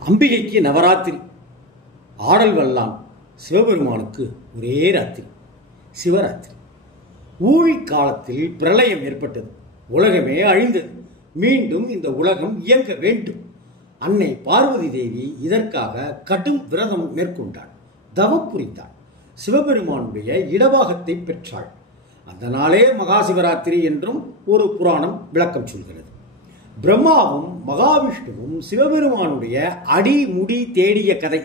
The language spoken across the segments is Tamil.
அம்பிகைக்கு நவராத்திரி, ஆடல் வல்லான் சிவபெருமானுக்கு ஒரே ராத்திரி சிவராத்திரி. ஊழி காலத்தில் பிரளயம் ஏற்பட்டது, உலகமே அழிந்தது. மீண்டும் இந்த உலகம் இயங்க வேண்டும். அன்னை பார்வதி தேவி இதற்காக கடும் விரதம் மேற்கொண்டாள், தவம் புரிந்தாள், சிவபெருமானுடைய இடபாகத்தை பெற்றாள். அந்த நாளே மகா சிவராத்திரி என்றும் ஒரு புராணம் விளக்கம் சொல்கிறது. பிரம்மாவும் மகாவிஷ்ணுவும் சிவபெருமானுடைய அடிமுடி தேடிய கதை,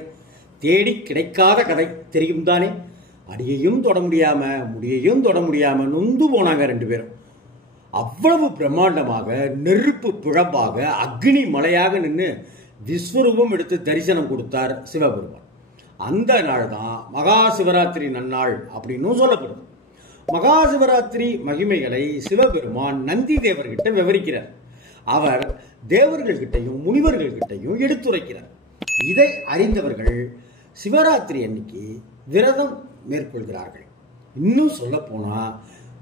தேடி கிடைக்காத கதை தெரியும் தானே. அடியையும் தொட முடியாம முடியையும் தொட முடியாம நொந்து போனாங்க ரெண்டு பேரும். அவ்வளவு பிரம்மாண்டமாக நெருப்பு பிழம்பாக அக்னி மலையாக நின்று விஸ்வரூபம் எடுத்து தரிசனம் கொடுத்தார் சிவபெருமான். அந்த நாள் தான் மகா சிவராத்திரி நன்னாள் அப்படின்னு சொல்லப்படுது. மகா சிவராத்திரி மகிமைகளை சிவபெருமான் நந்தி தேவர்கிட்ட விவரிக்கிறார். அவர் தேவர்கள்கிட்டையும் முனிவர்கள்கிட்டையும் எடுத்துரைக்கிறார். இதை அறிந்தவர்கள் சிவராத்திரி அன்னைக்கு விரதம் மேற்கொள்கிறார்கள். இன்னும் சொல்ல போனா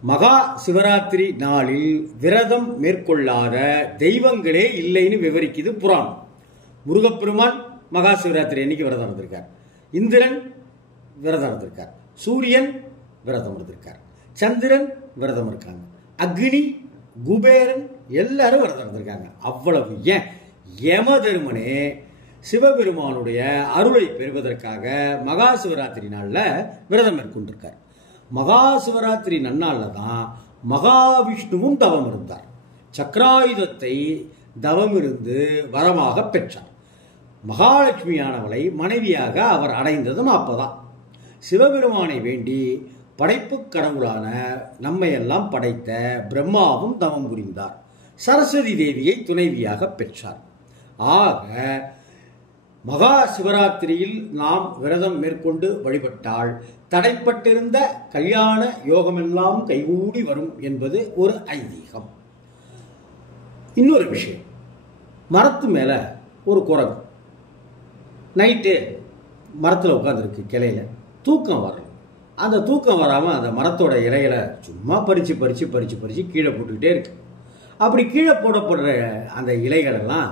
மகா சிவராத்திரி நாளில் விரதம் மேற்கொள்ளாத தெய்வங்களே இல்லைன்னு விவரிக்குது புராணம். முருகப்பெருமான் மகா சிவராத்திரி அன்னைக்கு விரதம் இருந்திருக்கார், இந்திரன் விரதம் இருந்திருக்கார், சூரியன் விரதம் இருந்திருக்கார், சந்திரன் விரதம் இருக்காங்க, அக்னி குபேரன் எல்லாரும் விரதம் இருந்திருக்காங்க. அவ்வளவு ஏன் யமதர்மனே சிவபெருமானுடைய அருளை பெறுவதற்காக மகா சிவராத்திரி நாள்ல விரதம் மேற்கொண்டிருக்கார். மகா சிவராத்திரி நன்னாள்ல தான் மகாவிஷ்ணுவும் தவம் இருந்தார். சக்கராயுதத்தை தவம் இருந்து வரமாக பெற்றார். மகாலட்சுமியானவளை மனைவியாக அவர் அடைந்ததும் அப்பதான். சிவபெருமானை வேண்டி படைப்பு கடவுளான நம்மையெல்லாம் படைத்த பிரம்மாவும் தவம் புரிந்தார். சரஸ்வதி தேவியை துணைவியாக பெற்றார். ஆக மகா சிவராத்திரியில் நாம் விரதம் மேற்கொண்டு வழிபட்டால் தடைப்பட்டிருந்த கல்யாண யோகமெல்லாம் கைகூடி வரும் என்பது ஒரு ஐதீகம். இன்னொரு விஷயம், மரத்து மேல ஒரு குரங்கு நைட்டு மரத்தில் உட்காந்துருக்கு, கிளையில தூக்கம் வரல. அந்த தூக்கம் வராமல் அந்த மரத்தோட இலைகளை சும்மா பறித்து பறித்து பறித்து பறித்து கீழே போட்டுக்கிட்டே இருக்கு. அப்படி கீழே போடப்படுற அந்த இலைகளெல்லாம்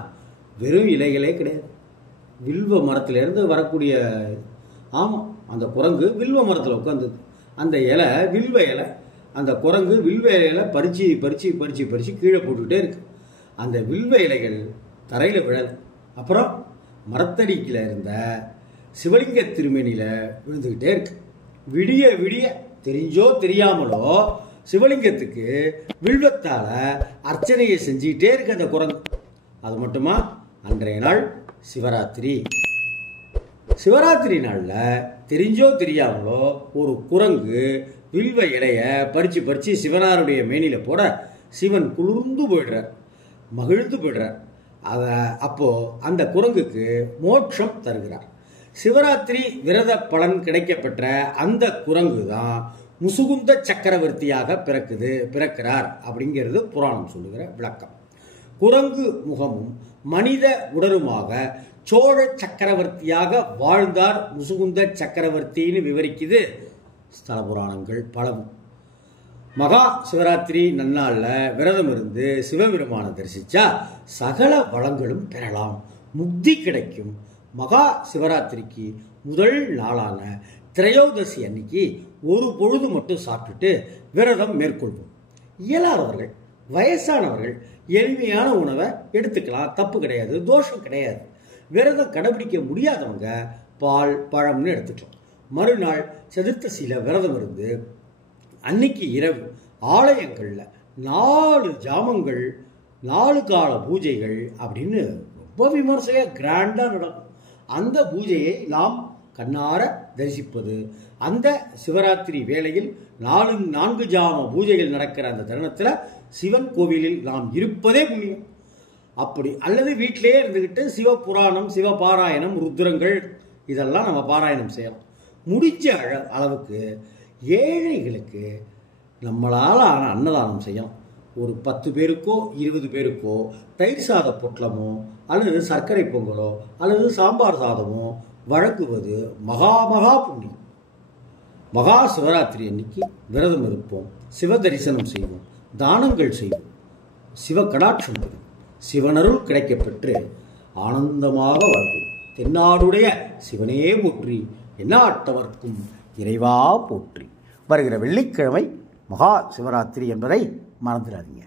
வெறும் இலைகளே கிடையாது, வில்வ மரத்திலேருந்து வரக்கூடிய. ஆமாம், அந்த குரங்கு வில்வ மரத்தில் உட்காந்துது. அந்த இலை வில்வ இலை. அந்த குரங்கு வில்வ இலையில பறித்து பறித்து பறித்து பறித்து கீழே போட்டுக்கிட்டே இருக்கு. அந்த வில்வ இலைகள் தரையில் விழலை. அப்புறம் மரத்தடிக்கில் இருந்த சிவலிங்க திருமேனியில் விழுந்துக்கிட்டே இருக்கு. விடிய விடிய தெரிஞ்சோ தெரியாமலோ சிவலிங்கத்துக்கு வில்வத்தால அர்ச்சனையை செஞ்சுக்கிட்டே இருக்கு அந்த குரங்கு. அது மட்டுமா, அன்றைய நாள் சிவராத்திரி. சிவராத்திரி நாளில் தெரிஞ்சோ தெரியாமலோ ஒரு குரங்கு வில்வ இலைய பறித்து பறித்து சிவனாருடைய மேனில போட சிவன் குளிர்ந்து போயிடுறார், மகிழ்ந்து போயிடுறார். அப்போ அந்த குரங்குக்கு மோட்சம் தருகிறார். சிவராத்திரி விரத பலன் கிடைக்கப்பெற்ற அந்த குரங்கு தான் முசுகுந்த சக்கரவர்த்தியாக பிறக்கிறார் அப்படிங்கிறது புராணம் சொல்லுகிற விளக்கம். குரங்கு முகமும் மனித உடலுமாக சோழ சக்கரவர்த்தியாக வாழ்ந்தார் முசுகுந்த சக்கரவர்த்தின்னு விவரிக்குது ஸ்தல புராணங்கள் பலவும். மகா சிவராத்திரி நன்னாள்ல விரதம் இருந்து சிவபெருமானை தரிசிச்சா சகல வளங்களும் பெறலாம், முக்தி கிடைக்கும். மகா சிவராத்திரிக்கு முதல் நாளான திரையோதசி அன்னைக்கு ஒரு பொழுது மட்டும் சாப்பிட்டுட்டு விரதம் மேற்கொள்வோம். இயலாதவர்கள், வயசானவர்கள் எளிமையான உணவை எடுத்துக்கலாம், தப்பு கிடையாது, தோஷம் கிடையாது. விரதம் கடைபிடிக்க முடியாதவங்க பால் பழம்னு எடுத்துக்கலாம். மறுநாள் சதுர்த்தசியில விரதம் இருந்து அன்னைக்கு இரவு ஆலயங்களில் 4 ஜாமங்கள் 4 கால பூஜைகள் அப்படின்னு ரொம்ப விமர்சையாக கிராண்டாக நடக்கும். அந்த பூஜையை நாம் கண்ணார தரிசிப்பது, அந்த சிவராத்திரி வேளையில் 4 ஜாம பூஜைகள் நடக்கிற அந்த தருணத்தில் சிவன் கோவிலில் நாம் இருப்பதே புண்ணியம். அப்படி அல்லது வீட்டிலே இருந்துக்கிட்டு சிவபுராணம், சிவபாராயணம், ருத்ரங்கள் இதெல்லாம் நம்ம பாராயணம் செய்யலாம். முடிஞ்ச அளவுக்கு ஏழைகளுக்கு நம்மளால் ஆன அன்னதானம் செய்யலாம். ஒரு 10 பேருக்கோ 20 பேருக்கோ தயிர் சாத பொட்டலமோ அல்லது சர்க்கரை பொங்கலோ அல்லது சாம்பார் சாதமோ வழங்குவது மகா புண்ணியம். மகா சிவராத்திரி அன்னைக்கு விரதம் இருப்போம், சிவ தரிசனம் செய்வோம், தானங்கள் செய்வோம். சிவ கடாட்சம் பெறும். சிவனருள் கிடைக்கப் பெற்று ஆனந்தமாக வாழ்வோம். தென்னாடுடைய சிவனே போற்றி, எந்நாட்டவர்க்கும் இறைவா போற்றி. வருகிற வெள்ளிக்கிழமை மகா சிவராத்திரி என்பதை மறந்துடாதீங்க.